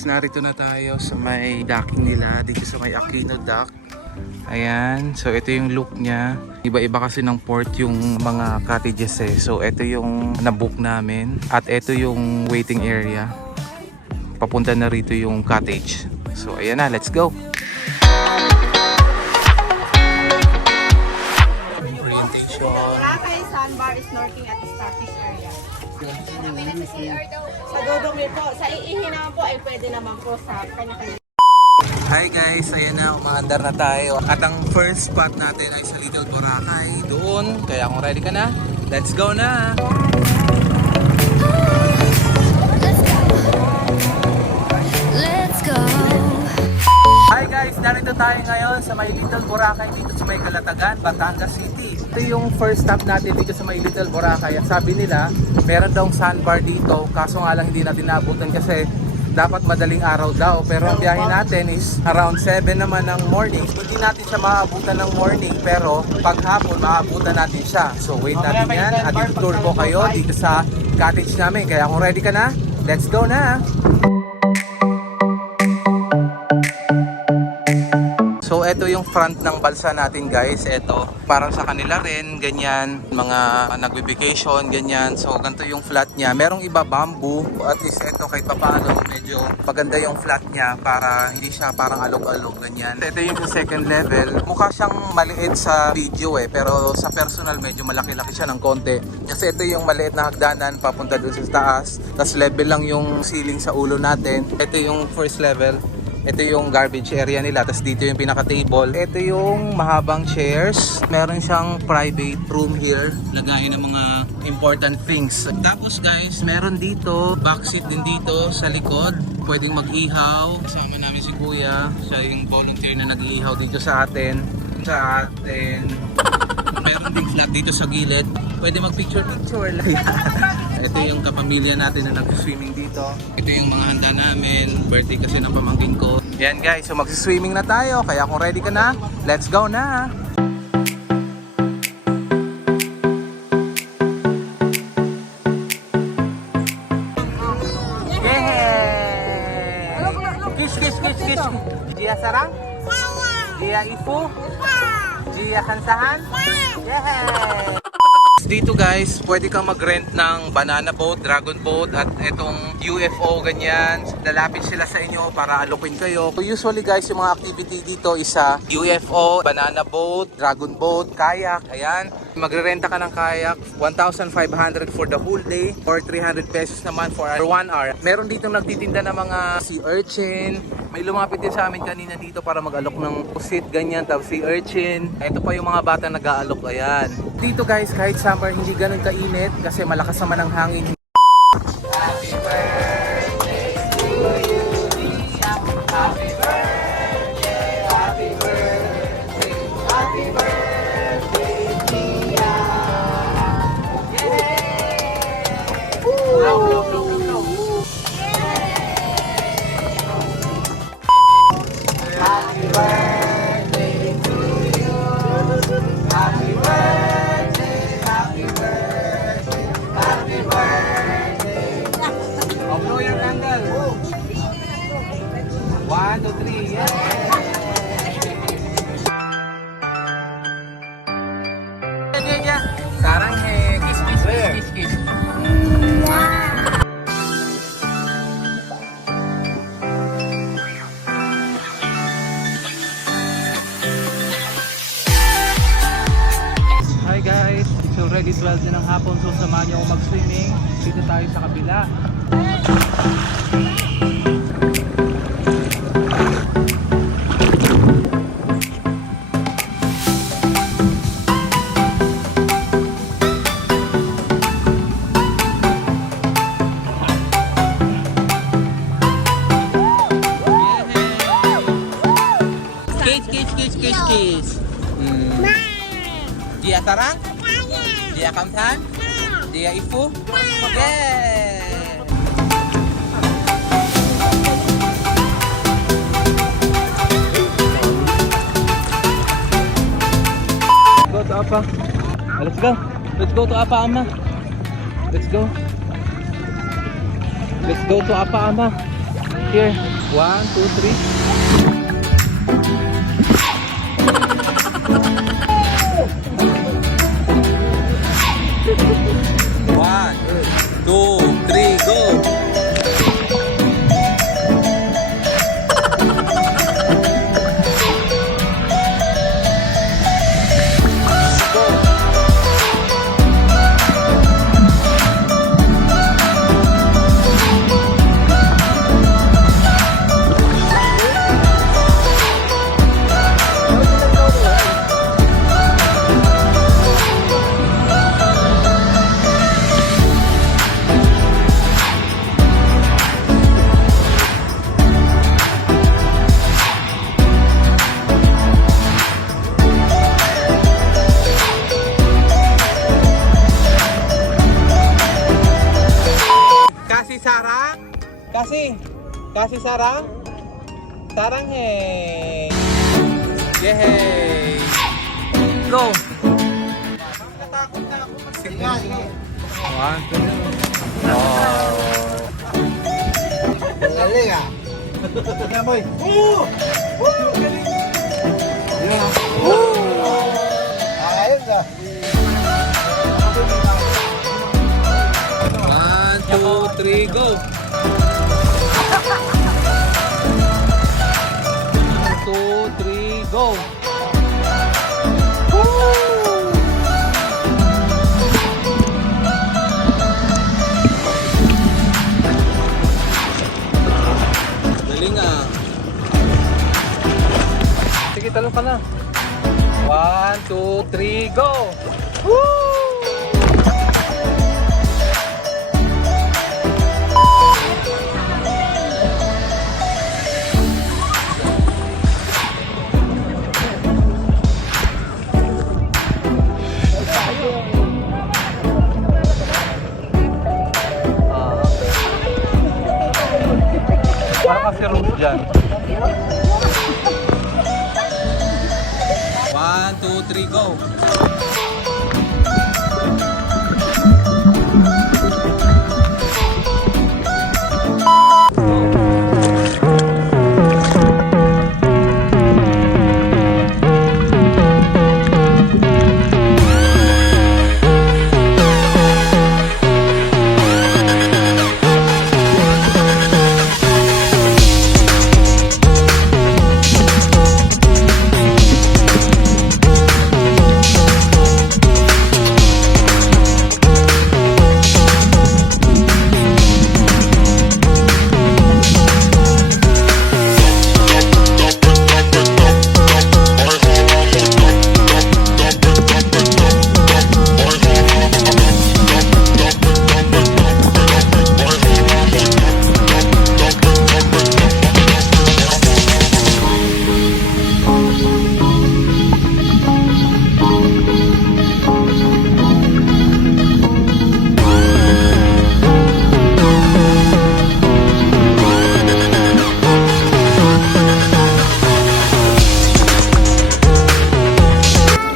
guys, narito na tayo sa may docking nila dito sa may Aquino Dock. Ayan, so ito yung look niya. Iba-iba kasi ng port yung mga cottages eh. So ito yung nabook namin at ito yung waiting area. Papunta na rito yung cottage. So ayan na, let's go. Orientation. Boracay Sandbar is snorkeling at the starfish area. Sa dudong nito, sa iihin naman po ay pwede naman po sa kanya-kanya. Hi guys, ayan na, umaandar na tayo. At ang first spot natin ay sa Little Boracay. Doon, kaya kung ready ka na, let's go na! Let's go. Hi guys, narito tayo ngayon sa may Little Boracay dito sa may Calatagan, Batangas City. Ito yung first stop natin dito sa may Little Boracay. At sabi nila, meron daw sandbar dito, kaso nga lang hindi natin naabutan kasi dapat madaling araw daw. Pero ang biyahe natin is around 7 naman ng morning. Hindi natin siya maabutan ng morning, pero paghapon maabutan natin siya. So wait natin yan at itutour ko kayo dito sa cottage namin. Kaya kung ready ka na, let's go na! So ito yung front ng balsa natin guys. Ito parang sa kanila rin, ganyan, mga nagbe-vacation, ganyan. So ganito yung flat niya. Merong iba bamboo. At least ito kahit papaano medyo maganda yung flat niya para hindi siya parang alog-alog, ganyan. Ito yung second level. Mukha siyang maliit sa video eh, pero sa personal medyo malaki-laki siya ng konti. Kasi ito yung maliit na hagdanan papunta dun sa taas. Tapos level lang yung ceiling sa ulo natin. Ito yung first level. Ito yung garbage area nila. Tapos dito yung pinaka-table. Ito yung mahabang chairs. Meron siyang private room here. Lagayan ng mga important things. Tapos guys, meron dito backseat din dito sa likod. Pwedeng mag-ihaw. Kasama namin si Kuya. Siya yung volunteer na nag-ihaw dito sa atin. Meron din flat dito sa gilid. Pwede mag-picture-picture lang. Ito yung kapamilya natin na nag-swimming dito. Ito yung mga handa namin. Birthday kasi ng pamangkin ko. Yan guys, so mag-swimming na tayo. Kaya kung ready ka na, let's go na! Yeah! Kiss, kiss, kiss, kiss! Jia sarang? Jia ifu? Jia kansahan? Yeah! Dito guys, pwede kang mag-rent ng banana boat, dragon boat at itong UFO ganyan. Lalapit sila sa inyo para alokin kayo. So usually guys, yung mga activity dito is UFO, banana boat, dragon boat, kayak. Ayan, magre-renta ka ng kayak, 1,500 for the whole day or 300 pesos naman for 1 hour. Meron dito nagtitinda ng mga sea urchin. May lumapit din sa amin kanina dito para mag-alok ng pusit, ganyan, tapos sea urchin. Ito pa yung mga bata nag-aalok, ayan. Dito guys, kahit summer, hindi ganun kainit kasi malakas naman ang hangin. Happy birthday to you, Dia. Happy birthday, happy birthday, happy birthday, Dia. Yay! Blow, blow, blow, blow, blow. Happy birthday to you. Happy birthday, happy birthday, happy birthday. Oh, blow your candle. 1, 2, 3, yeah. Sarang he, kiss, kiss, kiss, kiss, kiss. Hi guys, it's already 12 din ng hapon, so samahan niyo ako mag-swimming. Dito tayo sa kabila. Kiss, kiss, kiss, kiss, kiss. Dia sarang? Dia kamsan? Dia ifu? Yeah! Go to Apa. Let's go. Let's go to Apa Ama. Let's go. Let's go to Apa Ama. Here. 1, 2, 3. One, two, three, go! Kasih sarang? Kasih sarang? Sarang hey. Yehey. Go. Natakot na ako. Sige. 1, 2. Oh. Galing ah. Tingnan mo eh. Oo! Woo! Galing! Yun ah. Woo! Ayos ah. 1, 2, 3, go! 1, 2, 3, go! Galing ah! Sige, talong ka na! 1, 2, 3, go! Woo! Parang kasi rules dyan. 1, 2, 3, go!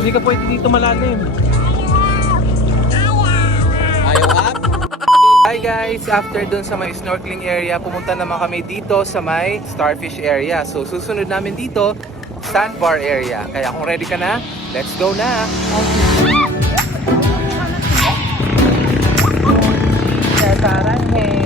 Hindi ka pwede dito malalim. Ayaw up? Hi guys! After dun sa may snorkeling area, pumunta naman kami dito sa may starfish area. So susunod namin dito, sandbar area. Kaya kung ready ka na, let's go na! Sarang hey!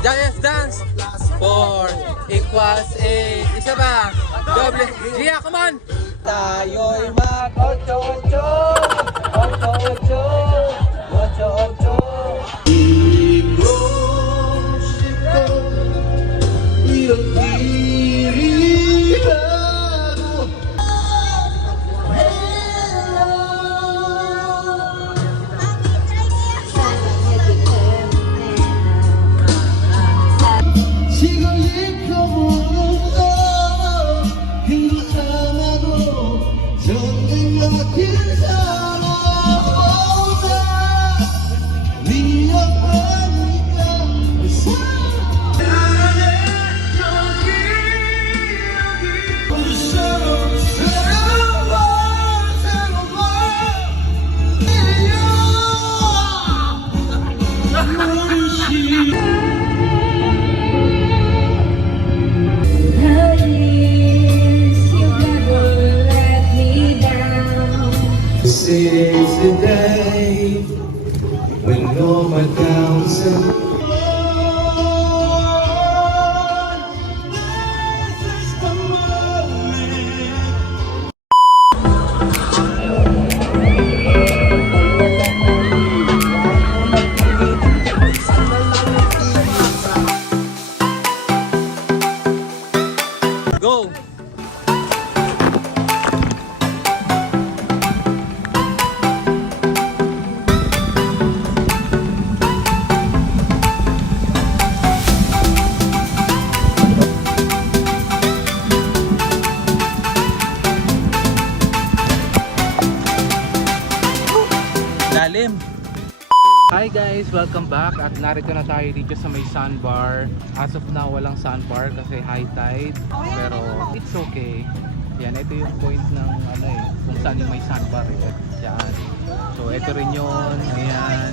Giants dance. 4 equals 8. Isa ba? Doble. Gia, come on! Tayo'y mag-8-8. 8-8. 지금 입혀보는 너 그거 하나도 전쟁 같은 사람보다 위협하니까 This is the day when all my doubts and this is the moment. Go! Lalim. Hi guys, welcome back at narito na tayo dito sa may sandbar. As of now walang sandbar kasi high tide, pero it's okay. Yan, ito yung point ng ano eh, kung saan yung may sandbar eh. Yan. So ito rin yun, ayan.